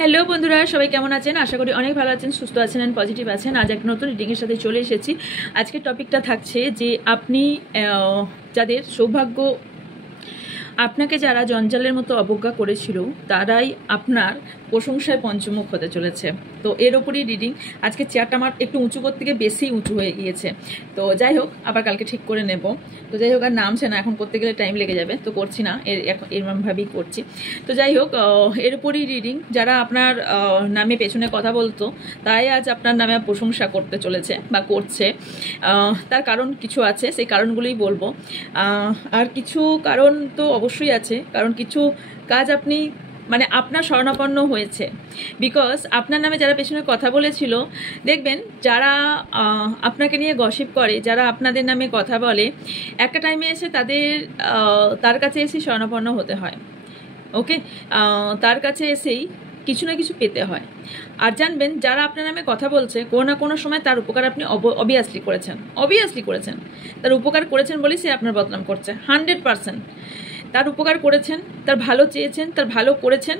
Hello বন্ধুরা, সবাই কেমন আছেন? আশা করি অনেক ভালো আছেন, সুস্থ আছেন এন্ড পজিটিভ আছেন। আজ একটা নতুন রিডিংয়ের সাথে চলে এসেছি। আজকের টপিকটা থাকছে যে আপনি যাদের সৌভাগ্য, আপনাকে যারা জঞ্জালের মতো অবজ্ঞা করেছিল তারাই আপনার প্রশংসায় পঞ্চমুখ হতে চলেছে। তো এর ওপরই রিডিং। আজকে চেয়ারটা আমার একটু উঁচু করতে গিয়ে বেশি উঁচু হয়ে গিয়েছে, তো যাই হোক, আবার কালকে ঠিক করে নেব। তো যাই হোক, আর নামছে না, এখন করতে গেলে টাইম লেগে যাবে, তো করছি না, এরমভাবেই করছি। তো যাই হোক, এর ওপরই রিডিং। যারা আপনার নামে পেছনে কথা বলতো তাই আজ আপনার নামে প্রশংসা করতে চলেছে বা করছে। তার কারণ কিছু আছে, সেই কারণগুলোই বলবো। আর কিছু কারণ তো অবশ্যই আছে, কারণ কিছু কাজ আপনি আপনার শরণাপন্ন হয়েছে। বিকজ আপনার নামে যারা পেছনে কথা বলেছিল, দেখবেন যারা আপনাকে নিয়ে গসিপ করে, যারা আপনাদের নামে কথা বলে, একটা টাইমে এসে তার কাছে এসেই শরণাপন্ন হতে হয়। ওকে, তার কাছে এসেই কিছু না কিছু পেতে হয়। আর জানবেন, যারা আপনার নামে কথা বলছে, কোনো না কোনো সময় তার উপকার আপনি অবভিয়াসলি করেছেন। তার উপকার করেছেন বলেই সে আপনার বদনাম করছে। 100% তার উপকার করেছেন, তার ভালো চেয়েছেন, তার ভালো করেছেন,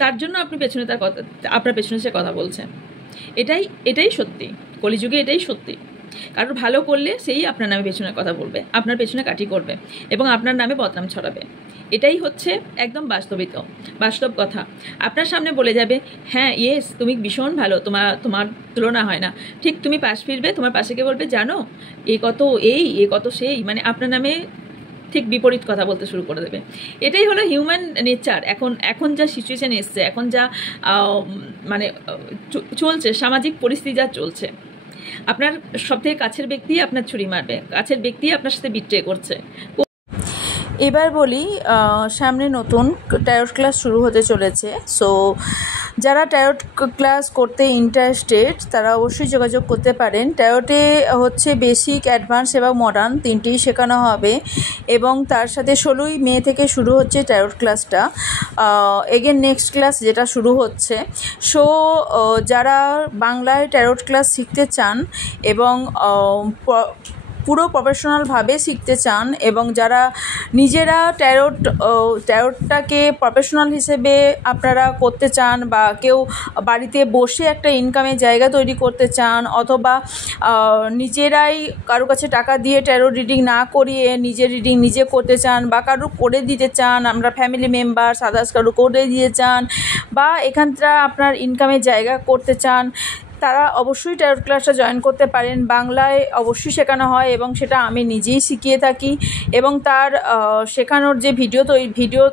তার জন্য আপনি আপনার পেছনে সে কথা বলছে। এটাই সত্যি, কলিযুগে এটাই সত্যি। কারোর ভালো করলে সেই আপনার নামে পেছনে কথা বলবে, আপনার পেছনে কাটি করবে এবং আপনার নামে বদনাম ছড়াবে। এটাই হচ্ছে একদম বাস্তব কথা। আপনার সামনে বলে যাবে, হ্যাঁ ইয়েস তুমি ভীষণ ভালো, তোমার তুলনা হয় না। ঠিক তুমি পাশ ফিরবে, তোমার পাশে কে বলবে, জানো এ কত সেই, আপনার নামে ঠিক বিপরীত কথা বলতে শুরু করে দেবে। এটাই হলো হিউম্যান নেচার। এখন যা সিচুয়েশন এসছে, এখন যা চলছে, সামাজিক পরিস্থিতি যা চলছে, আপনার সবথেকে কাছের ব্যক্তি আপনার ছুরি মারবে, কাছের ব্যক্তি আপনার সাথে বিট্রে করছে। এবার বলি, সামনে নতুন ট্যারট ক্লাস শুরু হতে চলেছে। সো যারা ট্যারট ক্লাস করতে ইন্টারেস্টেড তারা অবশ্যই যোগাযোগ করতে পারেন। ট্যারটে হচ্ছে বেসিক, অ্যাডভান্স এবং মডার্ন তিনটেই শেখানো হবে, এবং তার সাথে 16ই মে থেকে শুরু হচ্ছে ট্যারট ক্লাসটা। এগেন নেক্সট ক্লাস যেটা শুরু হচ্ছে। সো যারা বাংলায় ট্যারট ক্লাস শিখতে চান এবং পুরো প্রফেশনালভাবে শিখতে চান, এবং যারা নিজেরা ট্যারটটাকে প্রফেশনাল হিসেবে আপনারা করতে চান, বা কেউ বাড়িতে বসে একটা ইনকামের জায়গা তৈরি করতে চান, অথবা নিজেরাই কারো কাছে টাকা দিয়ে ট্যারট রিডিং না করিয়ে নিজের রিডিং নিজে করতে চান, বা কারো করে দিতে চান, আমরা ফ্যামিলি মেম্বার আদার্স কারো করে দিয়ে চান, বা এখানটা আপনার ইনকামের জায়গা করতে চান, তারা অবশ্যই ট্যারট ক্লাসটা জয়েন করতে পারেন। বাংলায় অবশ্যই শেখানো হয় এবং সেটা আমি নিজেই শিখিয়ে থাকি, এবং তার শেখানোর যে ভিডিও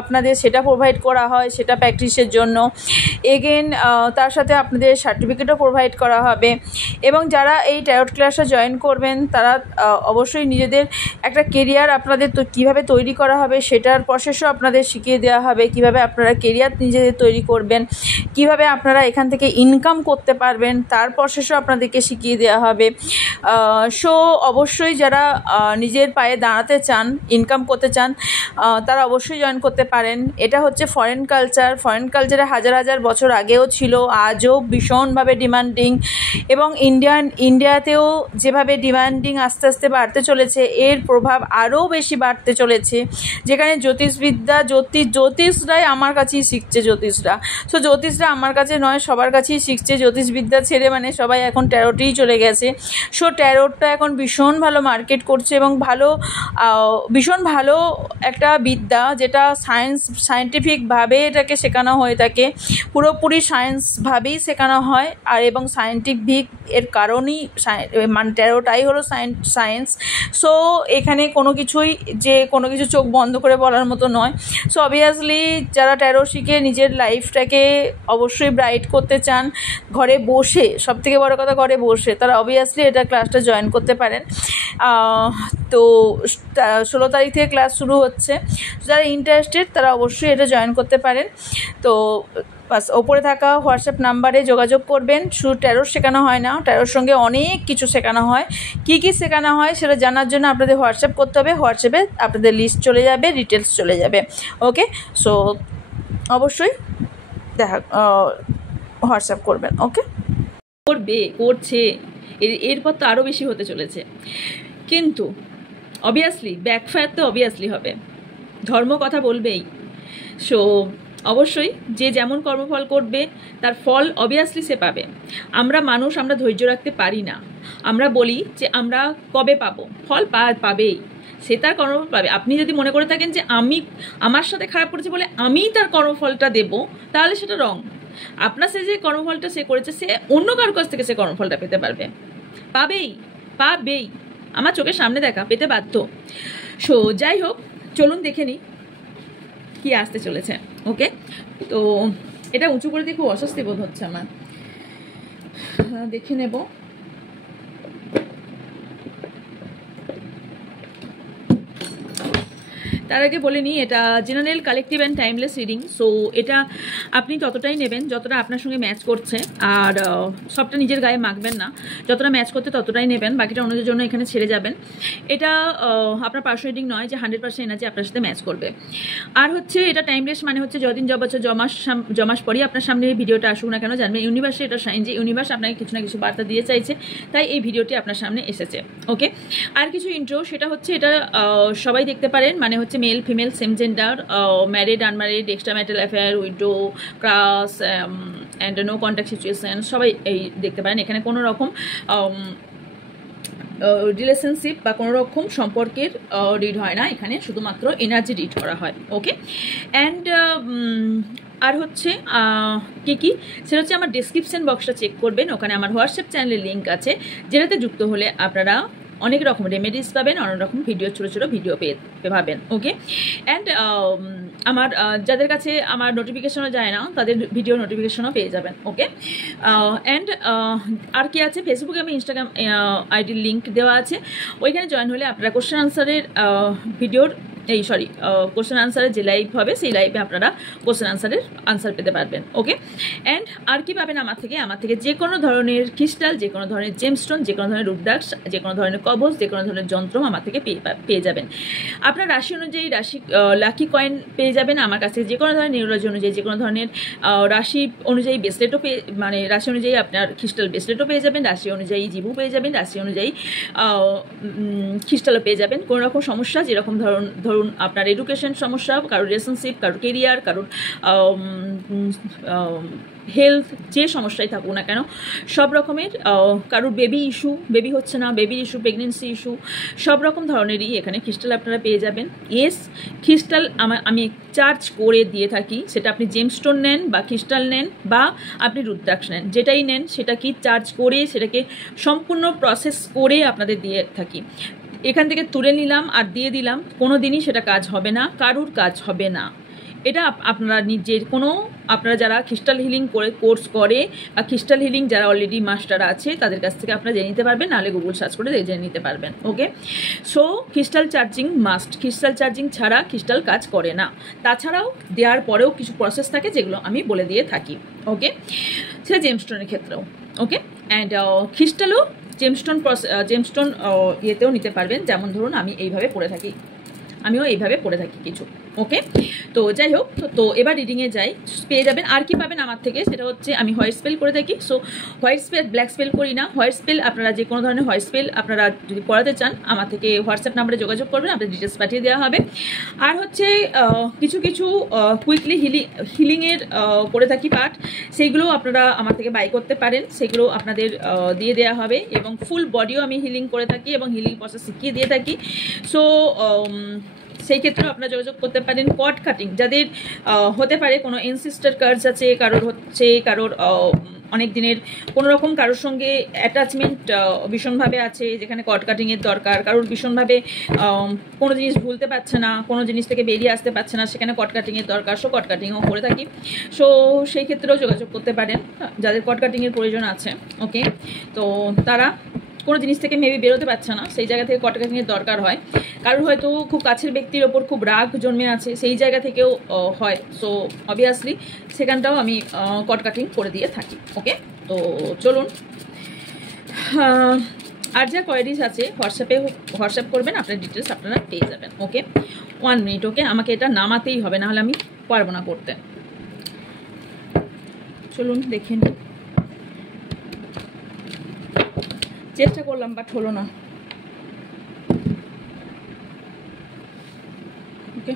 আপনাদের সেটা প্রোভাইড করা হয়, সেটা প্র্যাকটিসের জন্য। এগেন তার সাথে আপনাদের সার্টিফিকেটও প্রোভাইড করা হবে। এবং যারা এই ট্যারট ক্লাসটা জয়েন করবেন তারা অবশ্যই নিজেদের একটা কেরিয়ার আপনাদের কীভাবে তৈরি করা হবে সেটার প্রসেসও আপনাদের শিখিয়ে দেওয়া হবে, কীভাবে আপনারা কেরিয়ার নিজেদের তৈরি করবেন, কীভাবে আপনারা এখান থেকে ইনকাম করতে পারবেন তার প্রসেসও আপনাদেরকে শিখিয়ে দেওয়া হবে। সো অবশ্যই যারা নিজের পায়ে দাঁড়াতে চান, ইনকাম করতে চান, তারা অবশ্যই জয়েন করতে পারেন। এটা হচ্ছে ফরেন কালচারে হাজার বছর আগেও ছিল, আজও ভীষণভাবে ডিমান্ডিং, এবং ইন্ডিয়াতেও যেভাবে ডিমান্ডিং আস্তে আস্তে বাড়তে চলেছে, এর প্রভাব আরও বেশি বাড়তে চলেছে। যেখানে জ্যোতিষরাই আমার কাছেই শিখছে, জ্যোতিষরা আমার কাছে নয়, সবার কাছেই শিখছে। জ্যোতিষবিদ্যা ছেড়ে সবাই এখন ট্যারটেই চলে গেছে। সো ট্যারটটা এখন ভীষণ ভালো মার্কেট করছে, এবং ভীষণ ভালো একটা বিদ্যা, যেটা সায়েন্টিফিকভাবে এটাকে শেখানো হয়ে থাকে, পুরোপুরি সায়েন্সভাবেই শেখানো হয়। আর এবং সায়েন্টিফিক এর কারণেই ট্যারটাই হলো সায়েন্স। সো এখানে কোনো কিছু চোখ বন্ধ করে বলার মতো নয়। সো অবভিয়াসলি যারা ট্যারট শিখে নিজের লাইফটাকে অবশ্যই ব্রাইট করতে চান, ঘরে বসে, সবথেকে বড় কথা ঘরে বসে, তারা অবভিয়াসলি এটা ক্লাসটা জয়েন করতে পারেন। তো 16 তারিখ থেকে ক্লাস শুরু হচ্ছে। যারা ইন্টারেস্টেড তারা অবশ্যই এটা জয়েন করতে পারেন। তো বাস, ওপরে থাকা হোয়াটসঅ্যাপ নাম্বারে যোগাযোগ করবেন। শুধু ট্যারট শেখানো হয় না, ট্যারটের সঙ্গে অনেক কিছু শেখানো হয়। কী শেখানো হয় সেটা জানার জন্য আপনাদের হোয়াটসঅ্যাপ করতে হবে। হোয়াটসঅ্যাপে আপনাদের লিস্ট চলে যাবে, ডিটেলস চলে যাবে। ওকে, সো অবশ্যই হোয়াটসঅ্যাপ করবেন। ওকে, করছে, এরপর তো আরও বেশি হতে চলেছে। কিন্তু অবভিয়াসলি ব্যাকফায়ার তো অবভিয়াসলি হবে, ধর্ম কথা বলবেই। সো অবশ্যই যে যেমন কর্মফল করবে তার ফল অবভিয়াসলি সে পাবে। আমরা মানুষ, আমরা ধৈর্য রাখতে পারি না। আমরা বলি যে আমরা কবে পাবো, ফল পাবেই, সে তার কর্মফল পাবে। আপনি যদি মনে করে থাকেন যে আমার সাথে খারাপ করেছে বলে আমি তার কর্মফলটা দেব, তাহলে সেটা রং। আপনার সে যে কর্মফলটা সে করেছে, সে অন্য কারোর কাছ থেকে সে কর্মফলটা পেতে পারবে, পাবেই। আমার চোখের সামনে দেখা, পেতে বাধ্য। সো যাই হোক, চলুন দেখে নিই কি আসতে চলেছে। ওকে, তো এটা উঁচু করে দিয়ে খুব অস্বস্তি বোধ হচ্ছে আমার, দেখে নেব। তার আগে বলে নিই, এটা general, collective and timeless reading. So এটা আপনি ততটাই নেবেন যতটা আপনার সঙ্গে ম্যাচ করছে, আর সবটা নিজের গায়ে মাখবেন না। যতটা ম্যাচ করতে ততটাই নেবেন, বাকিটা অন্যদের জন্য এখানে ছেড়ে যাবেন। এটা আপনার পার্সোনাল রিডিং নয় যে 100% এনার্জি আপনার সাথে ম্যাচ করবে। আর হচ্ছে এটা টাইমলেস, মানে হচ্ছে যদিন বছর জমাস পরই আপনার সামনে এই ভিডিওটা আসুক না কেন, জানবেন ইউনিভার্সে এটা সাইন যে ইউনিভার্স আপনাকে কিছু না কিছু বার্তা দিয়ে চাইছে, তাই এই ভিডিওটি আপনার সামনে এসেছে। ওকে, আর কিছু ইন্ট্রো, সেটা হচ্ছে এটা সবাই দেখতে পারেন, মানে হচ্ছে male female same gender, married unmarried, extra marital affair, widow, crush and no contact situation, সবাই এই দেখতে পারেন। এখানে কোনো রকম রিলেশনশিপ বা কোনো রকম সম্পর্কের রিড হয় না, এখানে শুধুমাত্র এনার্জি রিড করা হয়। ওকে, অ্যান্ড আর হচ্ছে কি সেটা হচ্ছে আমার ডেসক্রিপশন বক্সটা চেক করবেন, ওখানে আমার হোয়াটসঅ্যাপ চ্যানেলের লিঙ্ক আছে, যেটাতে যুক্ত হলে আপনারা অনেক রকম রেমেডিস পাবেন, অনেক রকম ভিডিও, ছোটো ছোটো ভিডিও পাবেন। ওকে, অ্যান্ড আমার যাদের কাছে আমার নোটিফিকেশনও যায় না, তাদের ভিডিও নোটিফিকেশনও পেয়ে যাবেন। ওকে, অ্যান্ড আর কি আছে, ফেসবুকে আমি ইনস্টাগ্রাম আইডির লিঙ্ক দেওয়া আছে, ওইখানে জয়েন হলে আপনারা কোশ্চেন আনসারের ভিডিওর কোশ্চেন আনসারের যে লাইভ হবে, সেই লাইভে আপনারা কোশ্চেন আনসারের আনসার পেতে পারবেন। ওকে, অ্যান্ড আর কি পাবেন আমার থেকে যে কোনো ধরনের ক্রিস্টাল, যে কোনো ধরনের জেমস্টোন, যে কোনো ধরনের রুদ্রাক্ষ, যে কোনো ধরনের কবচ, যে কোনো ধরনের যন্ত্র আমার থেকে পেয়ে যাবেন। আপনার রাশি অনুযায়ী লাকি কয়েন পেয়ে যাবেন আমার কাছে, যে কোনো ধরনের নিউরোলজি অনুযায়ী, যে কোনো ধরনের রাশি অনুযায়ী ব্রেসলেটও মানে রাশি অনুযায়ী আপনার ক্রিস্টাল ব্রেসলেটও পেয়ে যাবেন, রাশি অনুযায়ী জিভু পেয়ে যাবেন, রাশি অনুযায়ী ক্রিস্টালও পেয়ে যাবেন। কোনো রকম সমস্যা, যেরকম ধরুন আপনার এডুকেশন সমস্যা, কারোর রিলেশনশিপ, কারোর কেরিয়ার, কারোর হেলথ, যে সমস্যাই থাকুক না কেন, সব রকমের, কারোর বেবি হচ্ছে না, বেবির ইস্যু, প্রেগনেন্সি ইস্যু, সব রকম ধরনেরই এখানে ক্রিস্টাল আপনারা পেয়ে যাবেন। ক্রিস্টাল আমি চার্জ করে দিয়ে থাকি, সেটা আপনি জেমস্টোন নেন বা ক্রিস্টাল নেন বা আপনি রুদ্রাক্ষ নেন, যেটাই নেন সেটা কি চার্জ করে, সেটাকে সম্পূর্ণ প্রসেস করে আপনাদের দিয়ে থাকি। এখান থেকে তুলে নিলাম আর দিয়ে দিলাম, কোনো দিনই সেটা কাজ হবে না, কারুর কাজ হবে না। এটা আপনারা আপনারা যারা ক্রিস্টাল হিলিং কোর্স করে বা ক্রিস্টাল হিলিং যারা অলরেডি মাস্টার আছে, তাদের কাছ থেকে আপনারা জেনে নিতে পারবেন, নাহলে গুগল সার্চ করে জেনে নিতে পারবেন। Okay, so crystal charging must, crystal charging ছাড়া ক্রিস্টাল কাজ করে না। তাছাড়াও দেওয়ার পরেও কিছু প্রসেস থাকে যেগুলো আমি বলে দিয়ে থাকি। ওকে, সেটা জেমস্টোনের ক্ষেত্রেও। ওকে, অ্যান্ড ক্রিস্টালও জেমস্টোন ইয়েতেও নিতে পারবেন, যেমন ধরুন আমি এইভাবে পড়ে থাকি, আমিও এইভাবে পড়ে থাকি কিছু। ওকে, তো যাই হোক, তো এবার রিডিংয়ে যাই। পেয়ে যাবেন আর কি পাবেন আমার থেকে, সেটা হচ্ছে আমি হোয়াইট স্পেল করে থাকি। So white spell, black spell করি না, হোয়াইট স্পেল। আপনারা যে কোনো ধরনের হোয়াইট স্পেল আপনারা যদি করাতে চান, আমার থেকে হোয়াটসঅ্যাপ নাম্বারে যোগাযোগ করবেন, আপনাদের ডিটেলস পাঠিয়ে দেওয়া হবে। আর হচ্ছে কিছু কুইকলি হিলিংয়ের করে থাকি পার্ট, সেইগুলো আপনারা আমার থেকে বাই করতে পারেন, সেগুলো আপনাদের দিয়ে দেওয়া হবে। এবং ফুল বডিও আমি হিলিং করে থাকি এবং হিলিং প্রসেস শিখিয়ে দিয়ে থাকি। সো সেই ক্ষেত্রেও আপনারা যোগাযোগ করতে পারেন। কর্ড কাটিং যাদের হতে পারে, কোনো এনসিস্টার কার্জ আছে, কারোর অনেক দিনের কোনো রকম কারোর সঙ্গে অ্যাটাচমেন্ট ভীষণভাবে আছে, যেখানে কর্ড কাটিংয়ের দরকার, কারোর ভীষণভাবে কোনো জিনিস ভুলতে পারছে না, কোনো জিনিস থেকে বেরিয়ে আসতে পারছে না, সেখানে কর্ড কাটিংয়ের দরকার। সো কর্ড কাটিংও করে থাকি। সো সেই ক্ষেত্রেও যোগাযোগ করতে পারেন যাদের কর্ড কাটিংয়ের প্রয়োজন আছে। ওকে, তো তারা কোনো জিনিস থেকে মেবি বেরোতে পারছে না, সেই জায়গা থেকে কট কাটিংয়ের দরকার হয়। কারোর হয়তো খুব কাছের ব্যক্তির ওপর খুব রাগ জন্মে আছে, সেই জায়গা থেকেও হয়। সো অবভিয়াসলি সেখানটাও আমি কট কাটিং করে দিয়ে থাকি। ওকে, তো চলুন। আর যা কোয়ারিজ আছে হোয়াটসঅ্যাপ করবেন, আপনার ডিটেলস আপনারা পেয়ে যাবেন। ওকে, 1 মিনিট। ওকে, আমাকে এটা নামাতেই হবে, নাহলে আমি পারবো না করতে। চলুন দেখে নিন। চেষ্টা করলাম, বাট হলো না। ওকে,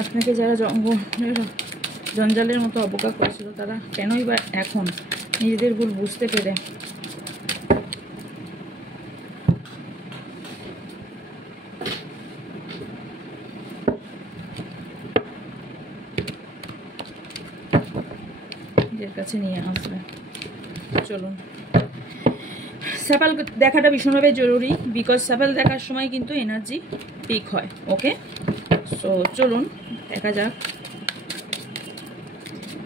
আপনাকে যারা জঞ্জালের মতো অবজ্ঞা করেছিল তারা কেনই বা এখন নিজেদের ভুল বুঝতে পেরে নিজের কাছে নিয়ে আসবে। চলুন, স্যাপাল দেখাটা ভীষণভাবে জরুরি, বিকজ স্যাপাল দেখার সময় কিন্তু এনার্জি পিক হয়। ওকে, সো চলুন দেখা যাক।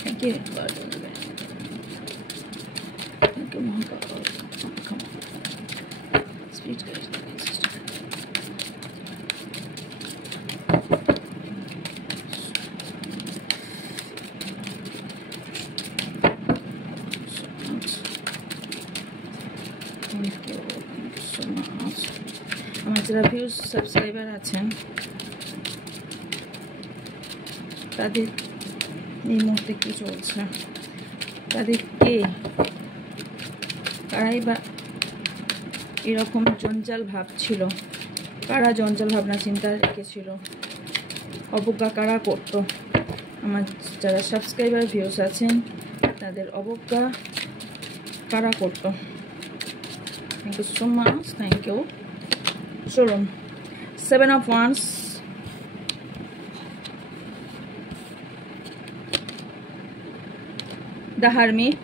থ্যাংক ইউ, আমার যারা ভিউজ সাবস্ক্রাইবার আছেন তাদের এই মুহূর্তে কী চলছে, তাদেরকে কারাই বা এরকম জঞ্জাল ভাব ছিল, কারা জঞ্জাল ভাবনা চিন্তা রেখেছিল, অবজ্ঞা কারা করতো। আমার যারা সাবস্ক্রাইবার ভিউজ আছেন তাদের অবজ্ঞা কারা করতো। Thank you so much, thank you. চলুন, 7 of Wands, the Hermit,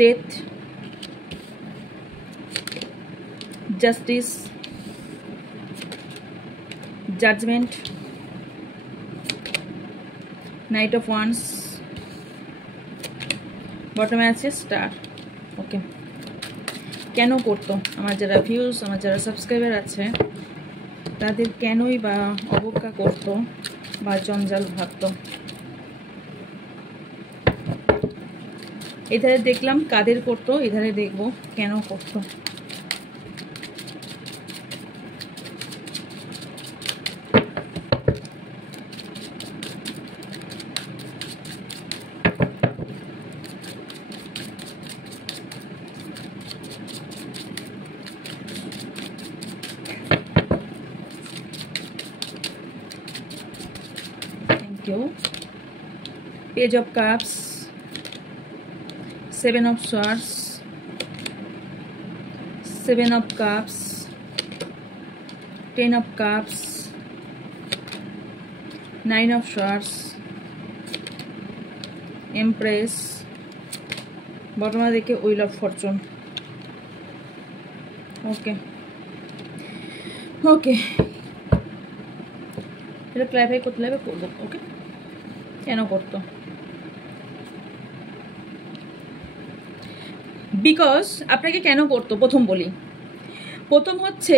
Death, Justice, Judgment, Knight of Wands, বটমে আছে স্টার। ওকে, কেন করতো আমার যারা ভিউজ, আমার যারা সাবস্ক্রাইবার আছে তাদের কেনই বা অবজ্ঞা করতো বা জঞ্জাল ভাবতো। এধারে দেখলাম কাদের করতো, এধারে দেখবো কেন করতো। Page of Cups, 7 of Swords, 7 of Cups, 10 of Cups, 9 of Swords, Empress, বটমা দেখে Wheel of Fortune। ওকে ওকে, এটা ক্ল্যারিফাই করতে লাগবে, করবো। ওকে, কেন করতো? বিকজ আপনাকে কেন করতো প্রথম বলি। প্রথম হচ্ছে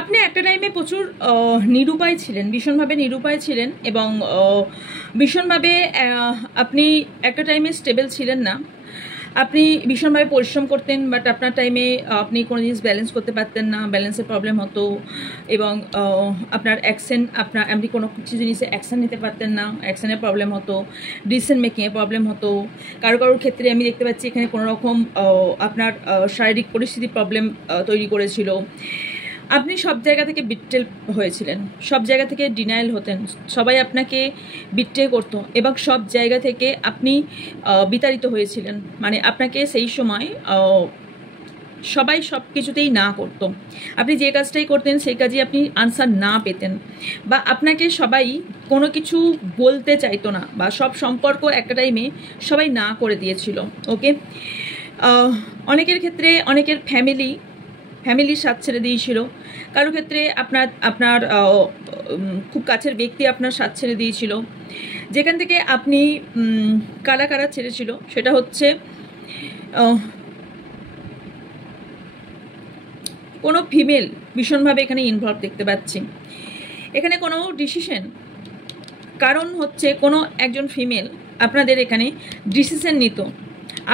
আপনি একটা টাইমে প্রচুর নিরুপায় ছিলেন, ভীষণভাবে নিরুপায় ছিলেন এবং ভীষণভাবে আপনি একটা টাইমে স্টেবল ছিলেন না। আপনি ভীষণভাবে পরিশ্রম করতেন, বাট আপনার টাইমে আপনি কোনো জিনিস ব্যালেন্স করতে পারতেন না, ব্যালেন্সের প্রবলেম হতো এবং আপনার আপনি কোনো কিছু জিনিসে অ্যাকশান নিতে পারতেন না, অ্যাকশানের প্রবলেম হতো, ডিসিশন মেকিংয়ে প্রবলেম হতো। কারোর ক্ষেত্রে আমি দেখতে পাচ্ছি এখানে কোনো রকম আপনার শারীরিক পরিস্থিতি প্রবলেম তৈরি করেছিল। আপনি সব জায়গা থেকে বিট্রেল হয়েছিলেন, সব জায়গা থেকে ডিনায়াল হতেন, সবাই আপনাকে বিট্রে করতো এবং সব জায়গা থেকে আপনি বিতাড়িত হয়েছিলেন। মানে আপনাকে সেই সময় সবাই সব কিছুতেই না করতো, আপনি যে কাজটাই করতেন সেই কাজে আপনি আনসার না পেতেন, বা আপনাকে সবাই কোনো কিছু বলতে চাইতো না, বা সব সম্পর্ক একটা টাইমে সবাই না করে দিয়েছিল। ওকে, অনেকের ক্ষেত্রে অনেকের ফ্যামিলির সাথ ছেড়ে দিয়েছিল, কারো ক্ষেত্রে আপনার খুব কাছের ব্যক্তি আপনার সাথ ছেড়ে দিয়েছিল। যেখান থেকে আপনি কারা ছেড়েছিল সেটা হচ্ছে কোনো ফিমেল ভীষণভাবে এখানে ইনভলভ দেখতে পাচ্ছি। এখানে কোনো ডিসিশন, কারণ হচ্ছে কোনো একজন ফিমেল আপনাদের এখানে ডিসিশন নিত,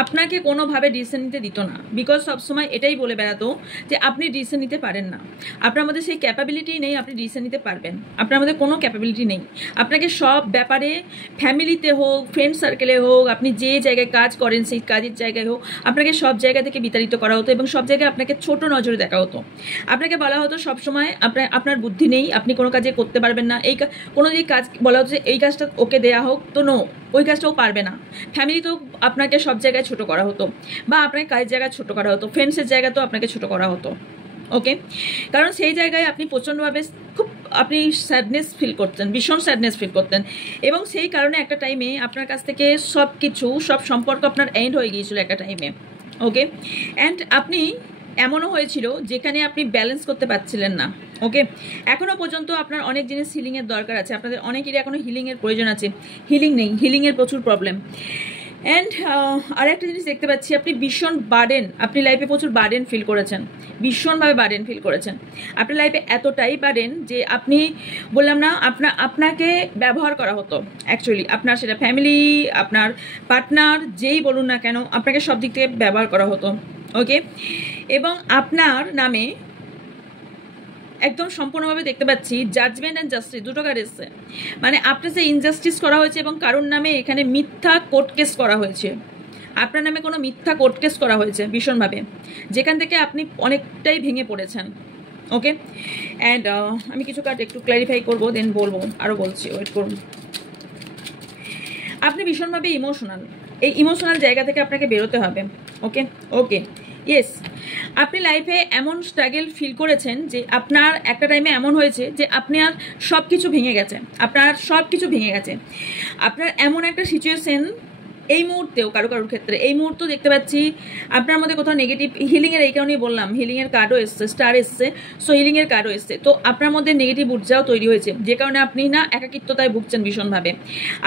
আপনাকে কোনোভাবে ডিসিশন নিতে দিত না, বিকজ সবসময় এটাই বলে বেড়াতো যে আপনি ডিসিশন নিতে পারেন না, আপনার মধ্যে সেই ক্যাপাবিলিটি নেই আপনি ডিসিশন নিতে পারবেন, আপনার মধ্যে কোনো ক্যাপাবিলিটি নেই। আপনাকে সব ব্যাপারে, ফ্যামিলিতে হোক, ফ্রেন্ড সার্কেলে হোক, আপনি যে জায়গায় কাজ করেন সেই কাজের জায়গায় হোক, আপনাকে সব জায়গা থেকে বিতাড়িত করা হতো এবং সব জায়গায় আপনাকে ছোট নজরে দেখা হতো। আপনাকে বলা হতো সবসময় আপনার বুদ্ধি নেই, আপনি কোনো কাজে করতে পারবেন না। এই কোনো দিকে কাজ বলা হতো যে এই কাজটা ওকে দেয়া হোক, তো নো, ওই কাজটাও পারবে না। ফ্যামিলিতেও আপনাকে সব জায়গায় ছোট করা হতো, বা আপনাকে কাজের জায়গায় ছোট করা হতো, ফ্রেন্ডসের জায়গাতেও আপনাকে ছোট করা হতো। ওকে, কারণ সেই জায়গায় আপনি প্রচণ্ডভাবে আপনি স্যাডনেস ফিল করতেন, ভীষণ স্যাডনেস ফিল করতেন, এবং সেই কারণে একটা টাইমে আপনার কাছ থেকে সব সম্পর্ক আপনার এন্ড হয়ে গিয়েছিল একটা টাইমে। ওকে, অ্যান্ড আপনি এমনও হয়েছিল যেখানে আপনি ব্যালেন্স করতে পারছিলেন না। ওকে, এখনও পর্যন্ত আপনার অনেক জিনিস হিলিংয়ের দরকার আছে, আপনাদের অনেকেরই এখনও হিলিংয়ের প্রয়োজন আছে, হিলিং নেই, হিলিংয়ের প্রচুর প্রবলেম। অ্যান্ড আর একটা জিনিস দেখতে পাচ্ছি, আপনি ভীষণ বার্ডেন, আপনি লাইফে প্রচুর বার্ডেন ফিল করেছেন, ভীষণভাবে বার্ডেন ফিল করেছেন। আপনার লাইফে এতটাই বার্ডেন যে আপনি, বললাম না, আপনাকে ব্যবহার করা হতো অ্যাকচুয়ালি, আপনার সেটা ফ্যামিলি, আপনার পার্টনার, যেই বলুন না কেন, আপনাকে সব দিক থেকে ব্যবহার করা হতো। ওকে, এবং আপনার নামে একদম সম্পূর্ণভাবে দেখতে পাচ্ছি জাজমেন্ট অ্যান্ড জাস্টিস, দুটো কার্ড এসছে। মানে আপনার যে ইনজাস্টিস করা হয়েছে এবং কারোর নামে এখানে মিথ্যা কোর্ট কেস করা হয়েছে, আপনার নামে কোনো মিথ্যা কোর্ট কেস করা হয়েছে ভীষণভাবে, যেখান থেকে আপনি অনেকটাই ভেঙে পড়েছেন। ওকে, অ্যান্ড আমি কিছু কার্ড একটু ক্ল্যারিফাই করবো, দেন বলবো, আরও বলছি, ওয়েট করুন। আপনি ভীষণভাবে ইমোশনাল, এই ইমোশনাল জায়গা থেকে আপনাকে বেরোতে হবে। ওকে ওকে, ইয়েস, আপনি লাইফে এমন স্ট্রাগল ফিল করেছেন যে আপনার একটা টাইমে এমন হয়েছে যে আপনার সব কিছু ভেঙে গেছে, আপনার এমন একটা সিচুয়েশন এই মুহূর্তেও কারোর ক্ষেত্রে এই মুহূর্তে দেখতে পাচ্ছি আপনার মধ্যে কোথাও নেগেটিভ, হিলিংয়ের এই কারণেই বললাম, হিলিংয়ের কার্ডও এসছে, স্টার এসছে, সো হিলিংয়ের কার্ডও এসছে। তো আপনার মধ্যে নেগেটিভ ঊর্জাও তৈরি হয়েছে, যে কারণে আপনি না একাকিত্বতায় ভুগছেন ভীষণভাবে।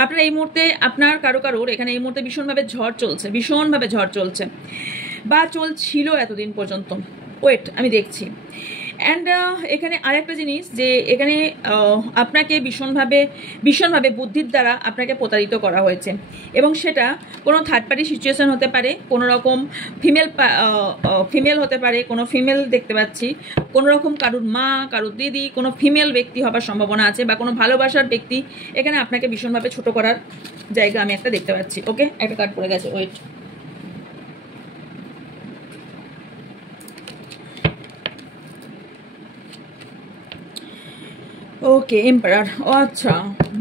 আপনার এই মুহূর্তে আপনার কারোর এখানে এই মুহূর্তে ভীষণভাবে ঝড় চলছে বা চলছিল এতদিন পর্যন্ত। ওয়েট, আমি দেখছি। অ্যান্ড এখানে আরেকটা জিনিস, যে এখানে আপনাকে ভীষণভাবে বুদ্ধির দ্বারা আপনাকে প্রতারিত করা হয়েছে, এবং সেটা কোনো থার্ড পার্টি সিচুয়েশন হতে পারে, কোনো রকম ফিমেল হতে পারে, কোনো ফিমেল দেখতে পাচ্ছি, কোনো রকম কারুর মা, কারুর দিদি, কোনো ফিমেল ব্যক্তি হবার সম্ভাবনা আছে, বা কোনো ভালোবাসার ব্যক্তি এখানে আপনাকে ভীষণভাবে ছোট করার জায়গা আমি একটা দেখতে পাচ্ছি। ওকে, একটা কার্ড পড়ে গেছে, ওয়েট। ওকে, এম্পারার। ও আচ্ছা,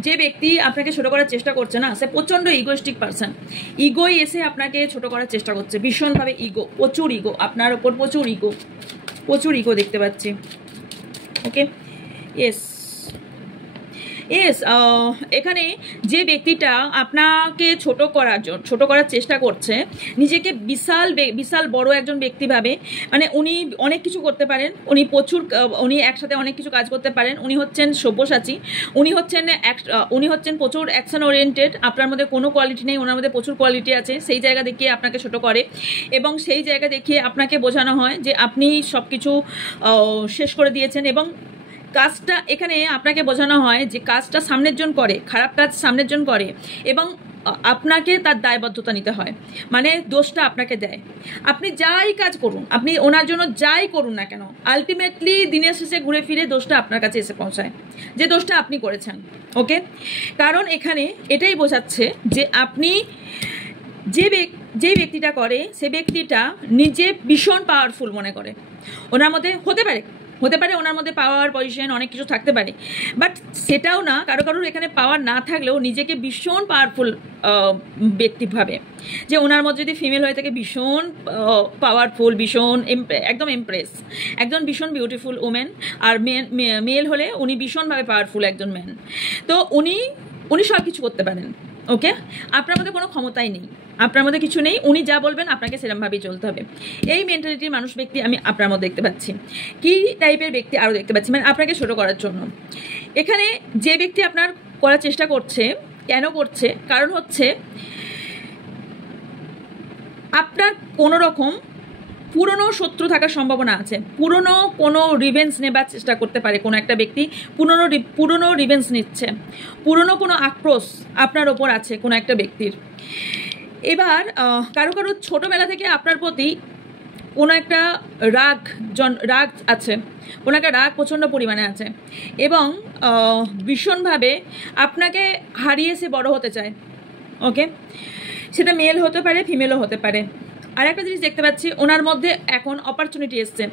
যে ব্যক্তি আপনাকে ছোট করার চেষ্টা করছে না, সে প্রচণ্ড ইগোইস্টিক পারসন, ইগোই এসে আপনাকে ছোট করার চেষ্টা করছে ভীষণভাবে, প্রচুর ইগো, আপনার ওপর প্রচুর ইগো দেখতে পাচ্ছি। ওকে, ইয়েস, এখানে যে ব্যক্তিটা আপনাকে ছোট করার চেষ্টা করছে, নিজেকে বিশাল বড় একজন ব্যক্তি ভাবে, মানে উনি অনেক কিছু করতে পারেন, উনি একসাথে অনেক কিছু কাজ করতে পারেন, উনি হচ্ছেন সব্যসাচী, উনি হচ্ছেন প্রচুর অ্যাকশন ওরিয়েন্টেড, আপনার মধ্যে কোনো কোয়ালিটি নেই, ওনার মধ্যে প্রচুর কোয়ালিটি আছে, সেই জায়গা দেখিয়ে আপনাকে ছোট করে, এবং সেই জায়গা দেখিয়ে আপনাকে বোঝানো হয় যে আপনি সব কিছু শেষ করে দিয়েছেন, এবং কাজটা এখানে আপনাকে বোঝানো হয় যে কাজটা সামনের জন করে, খারাপ কাজ সামনের জন করে, এবং আপনাকে তার দায়বদ্ধতা নিতে হয়, মানে দোষটা আপনাকে দেয়। আপনি যাই কাজ করুন, আপনি ওনার জন্য যাই করুন না কেন, আলটিমেটলি দিনের শেষে ঘুরে ফিরে দোষটা আপনার কাছে এসে পৌঁছায়, যে দোষটা আপনি করেছেন। ওকে, কারণ এখানে এটাই বোঝাচ্ছে যে আপনি যে ব্যক্তিটা করে, সে ব্যক্তিটা নিজে ভীষণ পাওয়ারফুল মনে করে, ওনার মধ্যে হতে পারে ওনার মধ্যে পাওয়ার, পজিশন, অনেক কিছু থাকতে পারে, বাট সেটাও না, কারোর এখানে পাওয়ার না থাকলেও নিজেকে ভীষণ পাওয়ারফুল ব্যক্তি ভাবে, যে ওনার মধ্যে যদি ফিমেল হয়ে থাকে ভীষণ পাওয়ারফুল, ভীষণ একদম এমপ্রেস, একজন ভীষণ বিউটিফুল ওমেন, আর মেল হলে উনি ভীষণভাবে পাওয়ারফুল একজন ম্যান। তো উনি সব কিছু করতে পারেন। ওকে, আপনার মধ্যে কোনো ক্ষমতাই নেই, আপনার মধ্যে কিছু নেই, উনি যা বলবেন আপনাকে সেরকমভাবেই চলতে হবে। এই মেন্টালিটির ব্যক্তি আমি আপনার মধ্যে দেখতে পাচ্ছি। কি টাইপের ব্যক্তি আরও দেখতে পাচ্ছি, মানে আপনাকে ছোট করার জন্য। এখানে যে ব্যক্তি আপনার করার চেষ্টা করছে, কেন করছে, কারণ হচ্ছে আপনার কোনো রকম পুরনো শত্রু থাকার সম্ভাবনা আছে, পুরনো কোনো রিভেঞ্জ নেবার চেষ্টা করতে পারে কোনো একটা ব্যক্তি, পুরনো রিভেঞ্জ নিচ্ছে, পুরনো কোনো আক্রোশ আপনার ওপর আছে কোনো একটা ব্যক্তির। এবার কারো কারো ছোটোবেলা থেকে আপনার প্রতি কোনো একটা রাগ আছে, কোনো একটা রাগ প্রচণ্ড পরিমাণে আছে এবং ভীষণভাবে আপনাকে হারিয়ে সে বড় হতে চায়। ওকে, সেটা মেল হতে পারে, ফিমেলও হতে পারে। আর একটা জিনিস দেখতে পাচ্ছি, ওনার মধ্যে এখন অপরচুনিটি এসছে।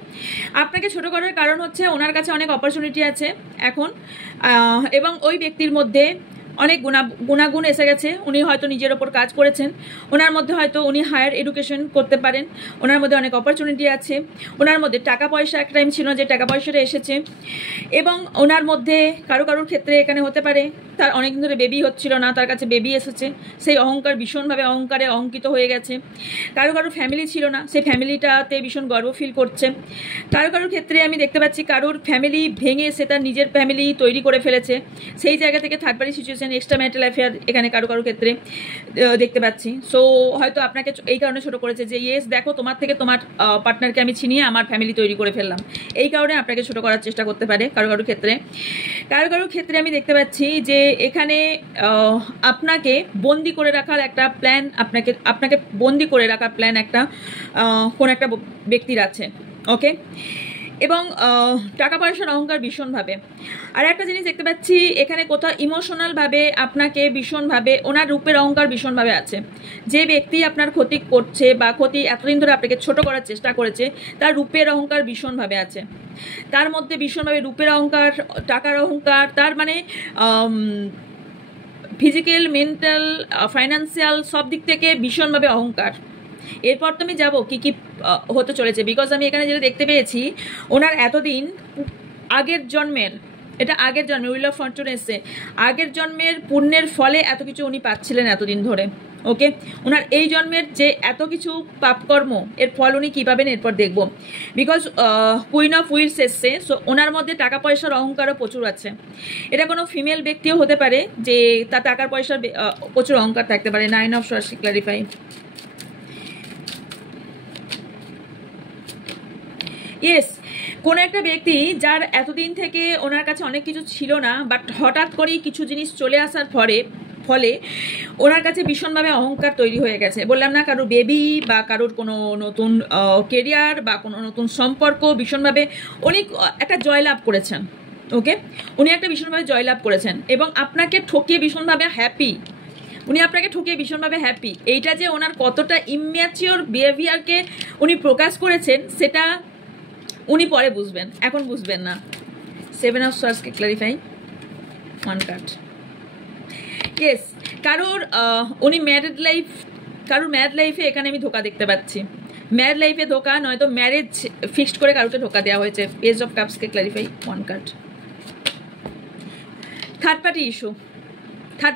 আপনাকে ছোট করার কারণ হচ্ছে ওনার কাছে অনেক অপরচুনিটি আছে এখন, এবং ওই ব্যক্তির মধ্যে অনেক গুণাগুণ এসে গেছে। উনি হয়তো নিজের ওপর কাজ করেছেন, ওনার মধ্যে হয়তো উনি হায়ার এডুকেশন করতে পারেন, ওনার মধ্যে অনেক অপরচুনিটি আছে, ওনার মধ্যে টাকা পয়সা এক টাইম ছিল যে টাকা পয়সাটা এসেছে, এবং ওনার মধ্যে কারোর ক্ষেত্রে এখানে হতে পারে তার অনেকদিন ধরে বেবি হচ্ছিল না, তার কাছে বেবি এসেছে, সেই অহংকার ভীষণভাবে অহংকারে অঙ্কিত হয়ে গেছে। কারো ফ্যামিলি ছিল না, সেই ফ্যামিলিটাতে ভীষণ গর্ব ফিল করছে। কারোর ক্ষেত্রে আমি দেখতে পাচ্ছি কারোর ফ্যামিলি ভেঙে সে তার নিজের ফ্যামিলি তৈরি করে ফেলেছে, সেই জায়গা থেকে third party situation, extra marital affair এখানে কারো ক্ষেত্রে দেখতে পাচ্ছি। সো হয়তো আপনাকে এই কারণে ছোট করেছে যে ইয়েস দেখো, তোমার থেকে তোমার পার্টনারকে আমি ছিনিয়ে আমার ফ্যামিলি তৈরি করে ফেললাম, এই কারণে আপনাকে ছোট করার চেষ্টা করতে পারে কারো ক্ষেত্রে। কারো ক্ষেত্রে আমি দেখতে পাচ্ছি যে এখানে আপনাকে বন্দি করে রাখার একটা প্ল্যান, আপনাকে বন্দি করে রাখার প্ল্যান একটা কোন একটা ব্যক্তির আছে। ওকে, এবং টাকা পয়সার অহংকার ভীষণভাবে। আর একটা জিনিস দেখতে পাচ্ছি এখানে কোথাও ইমোশনালভাবে আপনাকে ভীষণভাবে, ওনার রূপের অহংকার ভীষণভাবে আছে। যে ব্যক্তি আপনার ক্ষতি করছে বা এতদিন ধরে আপনাকে ছোট করার চেষ্টা করেছে, তার রূপের অহংকার ভীষণভাবে আছে। তার মধ্যে ভীষণভাবে রূপের অহংকার, টাকার অহংকার, তার মানে ফিজিক্যাল, মেন্টাল, ফাইন্যান্সিয়াল সব দিক থেকে ভীষণভাবে অহংকার। এরপর তো আমি যাবো কি কি হতে চলেছে, বিকজ আমি এখানে যেটা দেখতে পেয়েছি ওনার এতদিন আগের জন্মের, এটা আগের জন্মের উইল অফ ফরচুন এসছে, আগের জন্মের পুণ্যের ফলে এত কিছু উনি পাচ্ছিলেন এতদিন ধরে। ওকে, ওনার এই জন্মের যে এত কিছু পাপকর্ম, এর ফল উনি কী পাবেন এরপর দেখব, বিকজ কুইন অফ হুইলস এসছে। সো ওনার মধ্যে টাকা পয়সার অহংকারও প্রচুর আছে। এটা কোনো ফিমেল ব্যক্তিও হতে পারে যে তার টাকার পয়সার প্রচুর অহংকার থাকতে পারে। 9 অফ সোয়ার্ডস ক্লারিফাই। ইয়েস, কোনো একটা ব্যক্তি যার এতদিন থেকে ওনার কাছে অনেক কিছু ছিল না, বাট হঠাৎ করেই কিছু জিনিস চলে আসার ফলে ওনার কাছে ভীষণভাবে অহংকার তৈরি হয়ে গেছে। বললাম না, কারোর বেবি বা কারোর কোনো নতুন কেরিয়ার বা কোনো নতুন সম্পর্ক, ভীষণভাবে উনি একটা জয়লাভ করেছেন। ওকে, উনি একটা ভীষণভাবে জয়লাভ করেছেন এবং আপনাকে ঠকিয়ে ভীষণভাবে হ্যাপি। উনি আপনাকে ঠকিয়ে ভীষণভাবে হ্যাপি। এইটা যে ওনার কতটা ইম্যাচিওর বিহেভিয়ারকে উনি প্রকাশ করেছেন সেটা উনি পরে বুঝবেন, এখন বুঝবেন না। 7 অফ সোয়ার্ডসকে ক্লারিফাই, 1 কার্ড। ইয়েস, উনি ম্যারিড লাইফ, কারোর ম্যারিড লাইফে এখানে আমি ধোকা দেখতে পাচ্ছি। ম্যারিড লাইফে ধোকা, নয়তো ম্যারেজ ফিক্সড করে কারোকে ধোকা দেওয়া হয়েছে। পেজ অফ কাপসকে clarify, 1 card. Third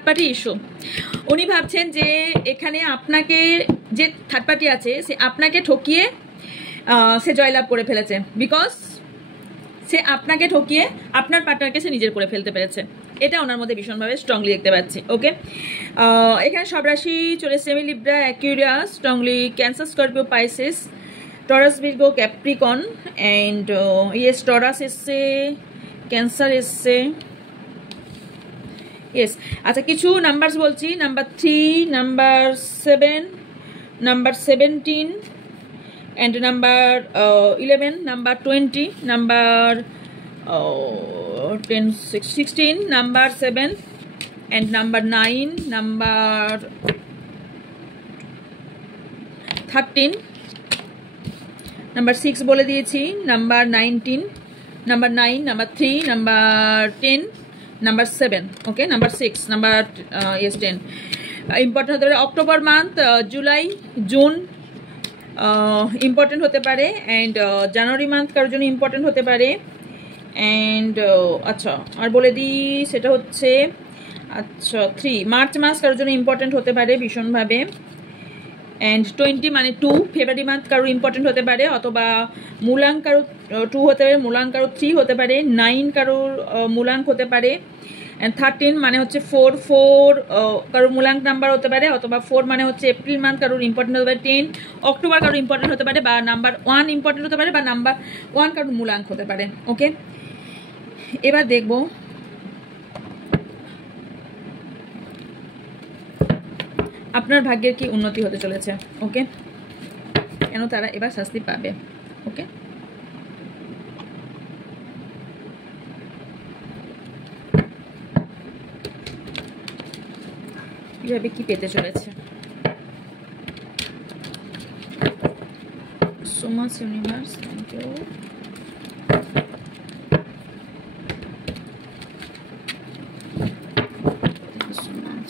party issue, উনি ভাবছেন যে এখানে আপনাকে, যে থার্ড পার্টি আছে সে আপনাকে ঠকিয়ে সে জয়লাভ করে ফেলেছে, বিকজ সে আপনাকে ঠকিয়ে আপনার পার্টনারকে সে নিজের করে ফেলতে পেরেছে। এটা ওনার মধ্যে ভীষণভাবে স্ট্রংলি দেখতে পাচ্ছি। ওকে, এখানে সব রাশি চলে এসছে। Libra, Aquarius, strongly Cancer, Scorpio, Pisces, Taurus, Virgo, Capricorn and yes Taurus এসছে, ক্যান্সার এসছে। ইয়েস, আচ্ছা কিছু নাম্বারস বলছি। Number 3, number 7, number 17 and number 11, number 20, number 10, 16, number 7 and number 9, number 13, number 6 বলে দিয়েছি, number 19, number 9, number 3, number 10, number 7, okay, number 6, number yes 10 important হতে পারে। October month, July, June important হতে পারে, অ্যান্ড জানুয়ারি মান্থ কারোর জন্য ইম্পর্টেন্ট হতে পারে, অ্যান্ড আচ্ছা আর বলে দিই সেটা হচ্ছে আচ্ছা 3 মার্চ মাস কারোর জন্য ইম্পর্টেন্ট হতে পারে ভীষণভাবে, অ্যান্ড 20 মানে 2 ফেব্রুয়ারি মান্থ কারোর ইম্পর্টেন্ট হতে পারে, অথবা মূলাঙ্ক কারোর 2 হতে পারে, মূলাঙ্ক কারোর 3 হতে পারে, 9 কারোর মূলাঙ্ক হতে পারে, অ্যান্ড 13 মানে হচ্ছে 4 কারোর মূলাঙ্ক নাম্বার হতে পারে, অথবা 4 মানে হচ্ছে এপ্রিল মান্থ কারোর ইম্পর্টেন্ট হতে পারে, 10 অক্টোবর কারোর ইম্পর্টেন্ট হতে পারে, বা নাম্বার 1 ইম্পর্টেন্ট হতে পারে, বা নাম্বার 1 কারোর মূলাঙ্ক হতে পারে। ওকে, এবার দেখবো আপনার ভাগ্যের কি উন্নতি হতে চলেছে। ওকে, কেন তারা এবার শাস্তি পাবে। ওকে, কিভাবে কি পেতে চলেছে। So much universe, thank you. Thank you so much.